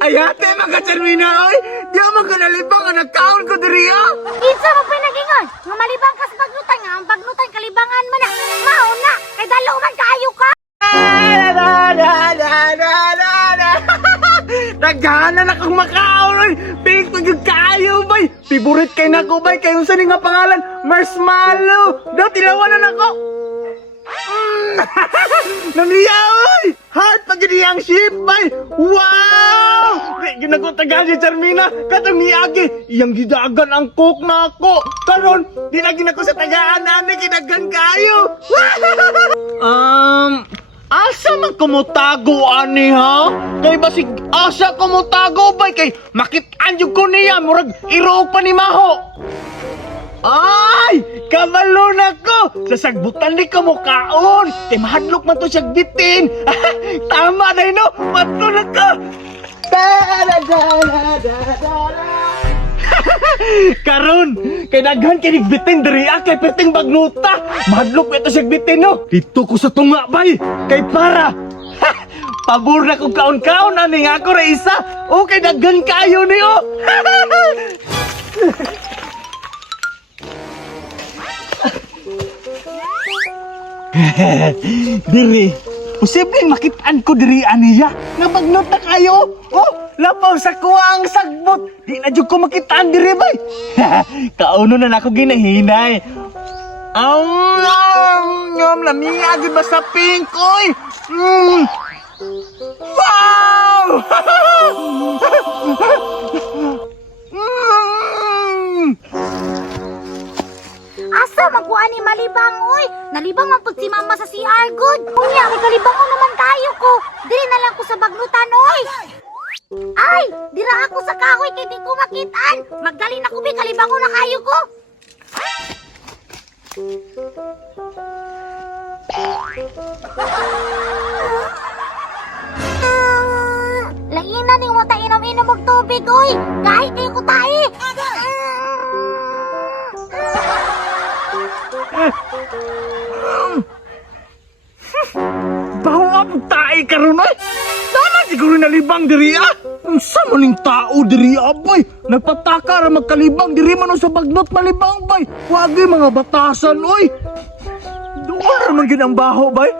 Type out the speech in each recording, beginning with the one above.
Ay ate, mga Charmina, oy! Di ako magkanalibang ang nagkaon ko diri, ah! Kinsa mo pinagingon? Nga malibang ka sa bagnutan nga, ang bagnutan kalibangan man na. Mao na, kay dalo man kaayo ka. Naghanan na kang makaon, oy! Pink pagod kaayo, bay! Favorite kay nako, bay! Kayo sa nga pangalan, Marshmallow! Daw, tilawanan ako! Naniya, oy! Heart pag ang ship, bay! Wow! Ginagutagan si Charmina, katong niagi, iyang gidagan ang cook na ako. Karon, dinagin ako sa tagaan na kinagan kayo. Asa man kumutago ani ha? Kay basig asa kumutago bay kay makit-an jud ko niya murag irog pa ni Maho. Ay! Kabalo na ko! Sasagbutan ni ka mo kaon! Kay mahadlok man to siyag bitin! Tama na no! Matulog ka! Karon! Kay daghan kay bitin diri kay perting bagnuta! Mahadlok pa ito siyag bitin no! Dito ko sa tunga bay! Kay para! Pabor na kong kaon-kaon ani nga ako ra isa! O kay daghan kayo ni o! Diri, posibleng makitaan ko diri aniya. Nabagnot na kayo. Oh, lapaw sa kuwang sagbot. Di na jud ko makitaan diri bay. Kauno na nako ginahinay. Nyom lamiya gid ba sa pink oy. Wow! Asa man ko ani malibang oy? Nalibang man pud si mama sa CR good. Unya, may kalibangon naman kayo ko. Diri na lang ko sa bagnutan oy. Ay, dira ako sa kahoy kay di ko makitaan. Magdali na ko bi kalibangon na kayo ko. Laina ning wata inom-inom og tubig oy. Kahit di ko tae. Bawa mo tae karon oy. Tama siguro nalibang diri ah. Unsa man ning tao diri boy? Nagpataka ra magkalibang diri man sa bagnot malibang bay. Wagi mga batasan oy. Duol ra man gid ang baho bay.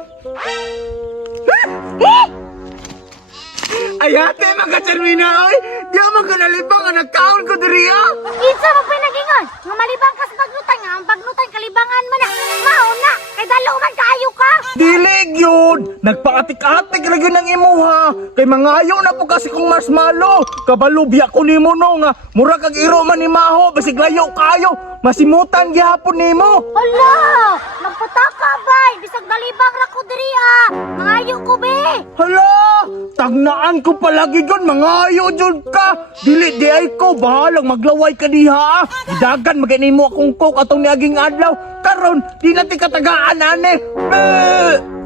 Ay ate, mga Charmina oy. Di ako magkanalibang ang nagkaon ko diri ah. Kinsa mo pinagingon? Nga malibang ka sa bagnutan nga, ang bagnutan kalibangan man na. Mao na, kay dalo man kaayo ka. Dili gyud. Nagpaatik-atik ra gyud ang imuha. Kay mangayo na po kasi kong Marshmallow. Kabalubya ko nimo no nga mura kag iro man ni Maho basig layo kayo. Masimutan gihapon nimo. Hala, nagpataka bay, bisag nalibang ra ko diri ah. Mangayo ko be. Hala! Tagnaan ko palagi gon, mangayo jud ka! Dili di ay ko, bahalang maglaway ka diha! Dagan magani mo akong cook atong niaging adlaw! Karon, di natin katagaan ane!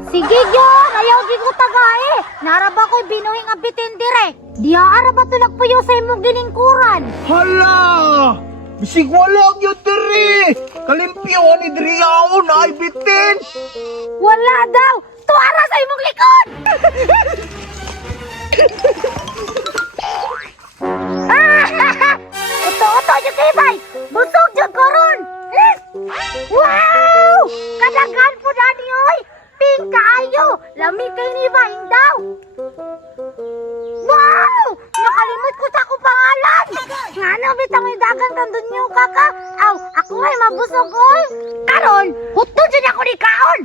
Sige yon, ayaw di ko tagae. Naraba ko'y binuhing abitin dire. Diya araba tulak puyo sa imong giningkuran. Hala! Bisig wala gyud diri! Kalimpyo ni diri yaon ay bitin! Wala daw, tuara sa imong likod. Uto-uto jud kay bay. Busog jud ko ron. Wow! Kadaghan po dani oy. Pink kaayo. Lami kay ni Baing daw. Wow! Nakalimot ko sa akong pangalan. Ngano bitang dagan kandun niyo kaka. Aw, ako ay mabusog oy. Karon, hutod jud ako ni kaon.